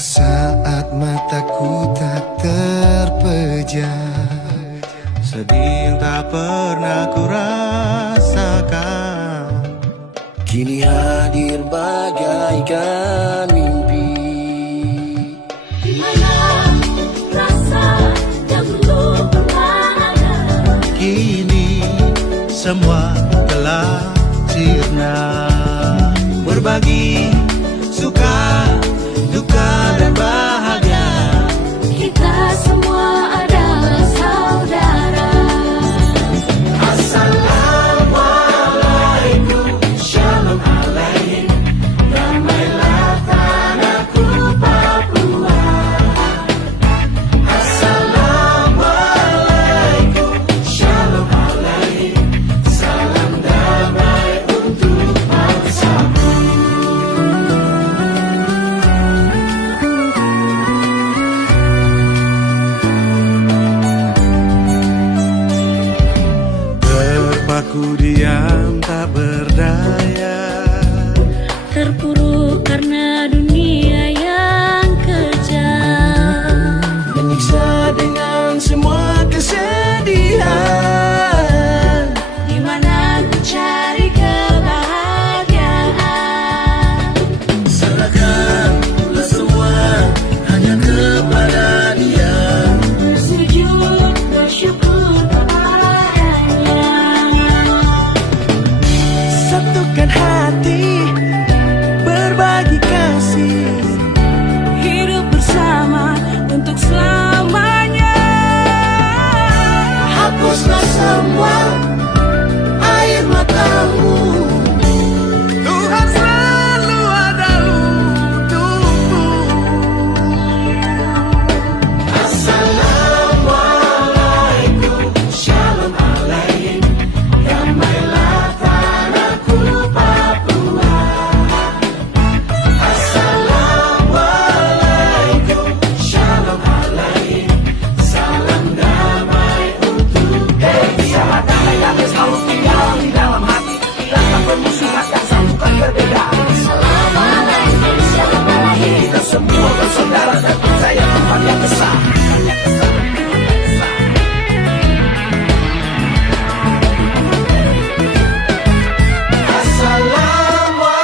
Saat mataku tak terpejam, sedih yang tak pernah ku rasakan kini hadir bagaikan mimpi. Di mana rasa yang dulu pernah ada, kini semua telah sirna. Berbagi suka, duka dan bahagia, kita semua adalah saudara. Assalamualaikum, shalom alaik, damailah tanahku Papua. Assalamualaikum, shalom alaik, salam damai untuk bangsaku. terpaku diam tak berdaya, Terpuruk karena dunia yang kejam, Menyiksa dengan semua kesedihan. di mana ku cari kebahagiaan. Serahkanlah semua hanya kepada Dia. Sujud bersyukur kepadanya. Satukan hati, berbagi kasih, Hidup bersama untuk selamanya. hapuslah semua air matamu. Tuhan selalu ada untukmu. Assalamualaikum, shalom alaik, damailah tanahku Papua. Assalamualaikum, shalom alaik, salam damai untuk sahabat damai yang selalu tinggal di dalam hati. Hilangkan permusuhan yang satukan berbeda. Assalamualaikum, shalom alaikum. Kita semua bersaudara dan percaya Tuhan yang besar.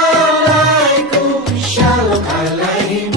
Assalamualaikum, shalom alaik,